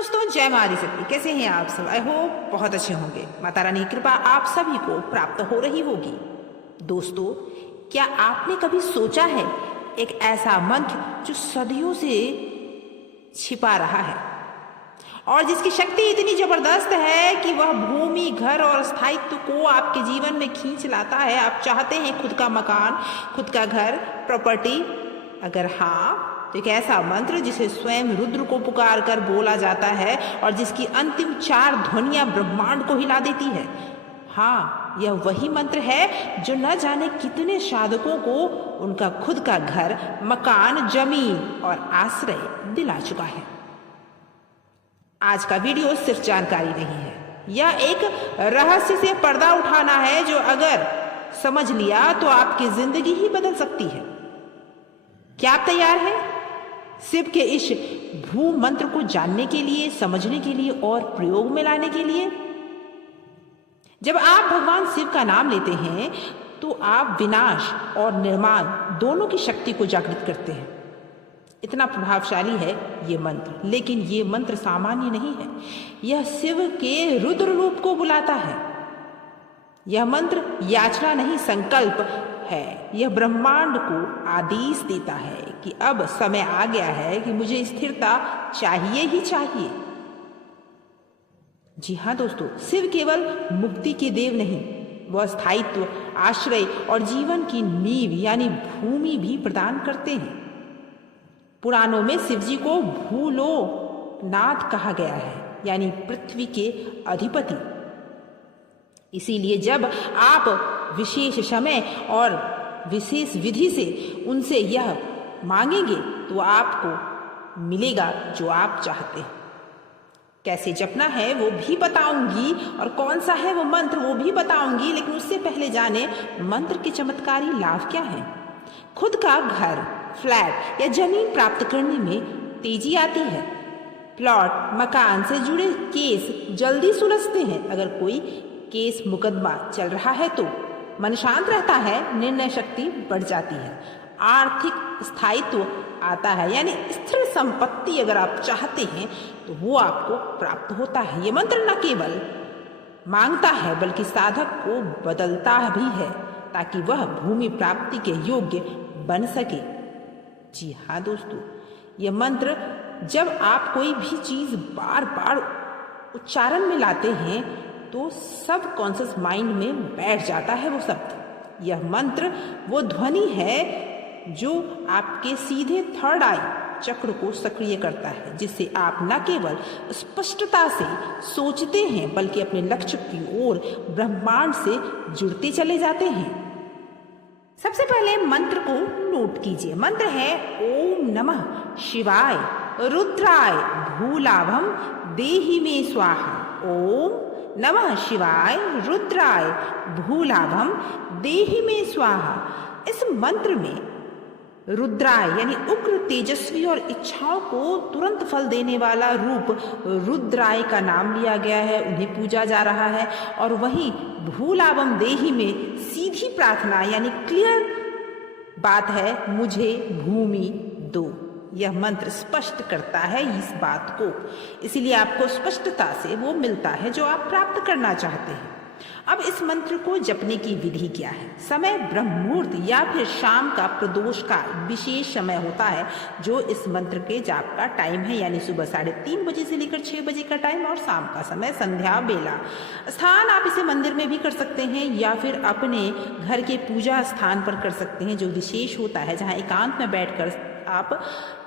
दोस्तों, जय माँ आदिशक्ति। कैसे हैं आप सब? आई होप बहुत अच्छे होंगे। माता रानी की कृपा आप सभी को प्राप्त हो रही होगी। दोस्तों, क्या आपने कभी सोचा है एक ऐसा मंत्र जो सदियों से छिपा रहा है और जिसकी शक्ति इतनी जबरदस्त है कि वह भूमि, घर और स्थायित्व को आपके जीवन में खींच लाता है? आप चाहते हैं खुद का मकान, खुद का घर, प्रॉपर्टी? अगर हाँ, तो एक ऐसा मंत्र जिसे स्वयं रुद्र को पुकार कर बोला जाता है और जिसकी अंतिम 4 ध्वनियां ब्रह्मांड को हिला देती है। हाँ, यह वही मंत्र है जो न जाने कितने साधकों को उनका खुद का घर, मकान, जमीन और आश्रय दिला चुका है। आज का वीडियो सिर्फ जानकारी नहीं है, यह एक रहस्य से पर्दा उठाना है जो अगर समझ लिया तो आपकी जिंदगी ही बदल सकती है। क्या आप तैयार हैं शिव के इस भू मंत्र को जानने के लिए, समझने के लिए और प्रयोग में लाने के लिए? जब आप भगवान शिव का नाम लेते हैं तो आप विनाश और निर्माण दोनों की शक्ति को जागृत करते हैं। इतना प्रभावशाली है ये मंत्र। लेकिन ये मंत्र सामान्य नहीं है, यह शिव के रुद्र रूप को बुलाता है। यह मंत्र याचना नहीं, संकल्प है। यह ब्रह्मांड को आदेश देता है कि अब समय आ गया है कि मुझे स्थिरता चाहिए ही चाहिए। जी हाँ दोस्तों, शिव केवल मुक्ति के देव नहीं, वह स्थायित्व, आश्रय और जीवन की नींव यानी भूमि भी प्रदान करते हैं। पुराणों में शिव जी को भूलोनाथ कहा गया है, यानी पृथ्वी के अधिपति। इसीलिए जब आप विशेष समय और विशेष विधि से उनसे यह मांगेंगे तो आपको मिलेगा जो आप चाहते हैं। कैसे जपना है वो भी बताऊंगी और कौन सा है वो मंत्र वो भी बताऊंगी, लेकिन उससे पहले जाने मंत्र के चमत्कारी लाभ क्या हैं। खुद का घर, फ्लैट या जमीन प्राप्त करने में तेजी आती है। प्लॉट, मकान से जुड़े केस जल्दी सुलझते हैं। अगर कोई केस, मुकदमा चल रहा है तो मन शांत रहता है, निर्णय शक्ति बढ़ जाती है, आर्थिक स्थायित्व आता है, यानी स्थिर संपत्ति अगर आप चाहते हैं तो वो आपको प्राप्त होता है। ये मंत्र न केवल मांगता है बल्कि साधक को बदलता भी है ताकि वह भूमि प्राप्ति के योग्य बन सके। जी हाँ दोस्तों, यह मंत्र जब आप कोई भी चीज बार बार उच्चारण में लाते हैं तो सब कॉन्शियस माइंड में बैठ जाता है वो शब्द। यह मंत्र वो ध्वनि है जो आपके सीधे थर्ड आई चक्र को सक्रिय करता है, जिससे आप न केवल स्पष्टता से सोचते हैं बल्कि अपने लक्ष्य की ओर ब्रह्मांड से जुड़ते चले जाते हैं। सबसे पहले मंत्र को नोट कीजिए। मंत्र है ओम नमः शिवाय रुद्राय भूलाभम देहि मे स्वाहा। ओम नमः शिवाय रुद्राय भूलाभम देहि मे स्वाहा। इस मंत्र में रुद्राय यानी उग्र, तेजस्वी और इच्छाओं को तुरंत फल देने वाला रूप रुद्राय का नाम लिया गया है, उन्हें पूजा जा रहा है। और वहीं भूलाभम देहि में सीधी प्रार्थना यानी क्लियर बात है, मुझे भूमि दो। यह मंत्र स्पष्ट करता है इस बात को, इसीलिए आपको स्पष्टता से वो मिलता है जो आप प्राप्त करना चाहते हैं। अब इस मंत्र को जपने की विधि क्या है? समय ब्रह्म मुहूर्त या फिर शाम का प्रदोष का विशेष समय होता है जो इस मंत्र के जाप का टाइम है, यानी सुबह 3:30 बजे से लेकर 6 बजे का टाइम और शाम का समय संध्या बेला। स्थान आप इसे मंदिर में भी कर सकते हैं या फिर अपने घर के पूजा स्थान पर कर सकते हैं, जो विशेष होता है, जहाँ एकांत में बैठकर आप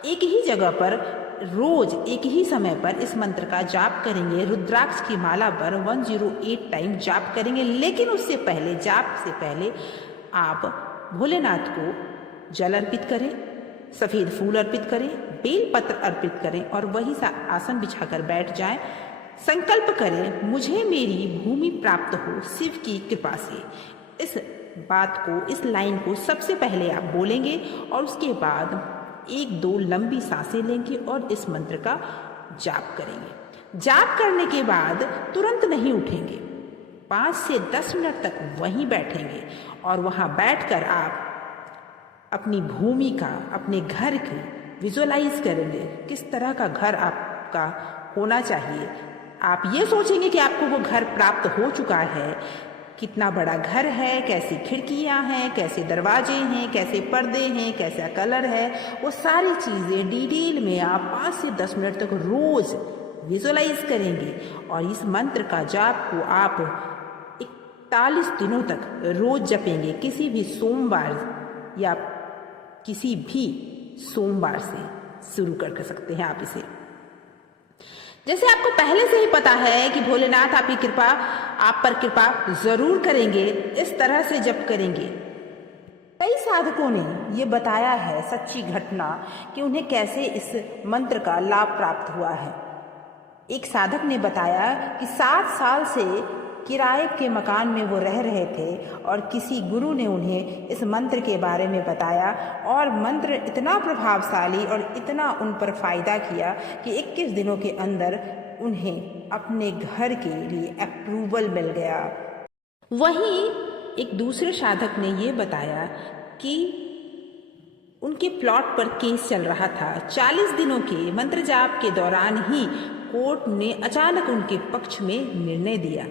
एक ही जगह पर रोज एक ही समय पर इस मंत्र का जाप करेंगे। रुद्राक्ष की माला पर 108 टाइम जाप करेंगे। लेकिन उससे पहले, जाप से पहले आप भोलेनाथ को जल अर्पित करें, सफेद फूल अर्पित करें, बेल पत्र अर्पित करें और वही सा आसन बिछाकर बैठ जाएं। संकल्प करें, मुझे मेरी भूमि प्राप्त हो शिव की कृपा से। इस बात को, इस लाइन को सबसे पहले आप बोलेंगे और उसके बाद 1-2 लंबी सांसें लेंगे और इस मंत्र का जाप करेंगे। जाप करने के बाद तुरंत नहीं उठेंगे, 5 से 10 मिनट तक वहीं बैठेंगे और वहां बैठकर आप अपनी भूमि का, अपने घर की विजुअलाइज करेंगे। किस तरह का घर आपका होना चाहिए। आप ये सोचेंगे कि आपको वो घर प्राप्त हो चुका है। कितना बड़ा घर है, कैसी खिड़कियां हैं, कैसे दरवाजे हैं, कैसे पर्दे हैं, कैसा कलर है, वो सारी चीज़ें डिटेल में आप 5 से 10 मिनट तक रोज़ विजुअलाइज करेंगे। और इस मंत्र का जाप को आप 41 दिनों तक रोज जपेंगे। किसी भी सोमवार या किसी भी सोमवार से शुरू कर सकते हैं आप इसे। जैसे आपको पहले से ही पता है कि भोलेनाथ आपकी कृपा, आप पर कृपा जरूर करेंगे, इस तरह से जप करेंगे। कई साधकों ने ये बताया है सच्ची घटना कि उन्हें कैसे इस मंत्र का लाभ प्राप्त हुआ है। एक साधक ने बताया कि 7 साल से किराए के मकान में वो रह रहे थे और किसी गुरु ने उन्हें इस मंत्र के बारे में बताया और मंत्र इतना प्रभावशाली और इतना उन पर फायदा किया कि 21 दिनों के अंदर उन्हें अपने घर के लिए अप्रूवल मिल गया। वहीं एक दूसरे साधक ने ये बताया कि उनके प्लॉट पर केस चल रहा था। 40 दिनों के मंत्र जाप के दौरान ही कोर्ट ने अचानक उनके पक्ष में निर्णय दिया।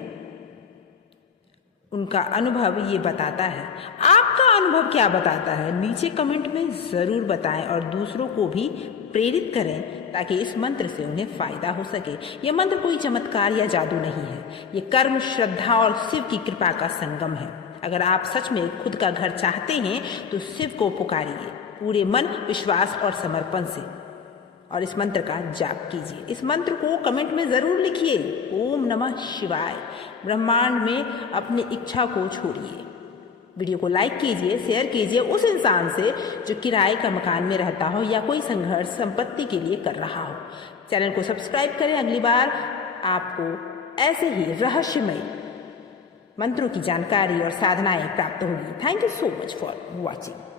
उनका अनुभव ये बताता है। आपका अनुभव क्या बताता है नीचे कमेंट में ज़रूर बताएं और दूसरों को भी प्रेरित करें ताकि इस मंत्र से उन्हें फायदा हो सके। ये मंत्र कोई चमत्कार या जादू नहीं है, ये कर्म, श्रद्धा और शिव की कृपा का संगम है। अगर आप सच में खुद का घर चाहते हैं तो शिव को पुकारिए पूरे मन, विश्वास और समर्पण से और इस मंत्र का जाप कीजिए। इस मंत्र को कमेंट में ज़रूर लिखिए, ओम नमः शिवाय। ब्रह्मांड में अपनी इच्छा को छोड़िए। वीडियो को लाइक कीजिए, शेयर कीजिए उस इंसान से जो किराए का मकान में रहता हो या कोई संघर्ष संपत्ति के लिए कर रहा हो। चैनल को सब्सक्राइब करें। अगली बार आपको ऐसे ही रहस्यमय मंत्रों की जानकारी और साधनाएं प्राप्त होगी। Thank you so much for watching.